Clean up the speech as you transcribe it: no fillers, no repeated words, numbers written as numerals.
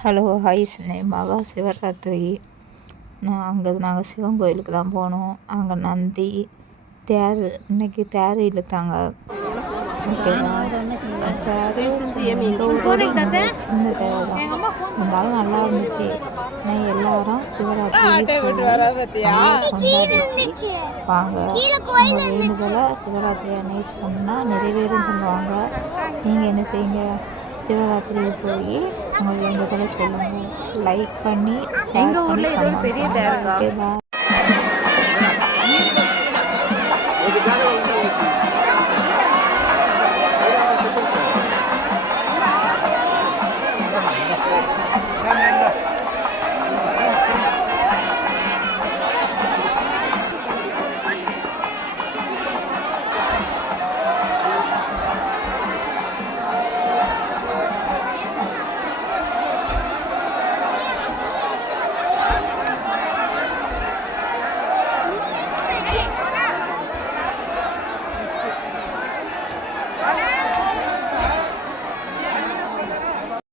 Hello hi மகா சிவராத்திரி. நாங்கள் சிவன் கோயிலுக்கு தான் போனோம். அங்கே நந்தி தேர் இன்னைக்கு தேர் இழுத்தாங்க. ஓகேவா, சின்ன தேர் தான் இருந்தாலும் நல்லா இருந்துச்சு. ஆனால் எல்லாரும் சிவராத்திரி கொண்டாடிச்சு. வாங்க, உங்கள் வேண்டுதலை சிவராத்திரி அன்னைக்கு பண்ணால் நிறைவேறும் சொல்லுவாங்க. நீங்கள் என்ன செய்யுங்க, சிவராத்திரி போய் உங்கள் வேண்டுதலை சொல்லுங்கள். லைக் பண்ணி எங்கள் ஊரில் இது ஒரு பெரிய தேருங்க. ஓகேவா.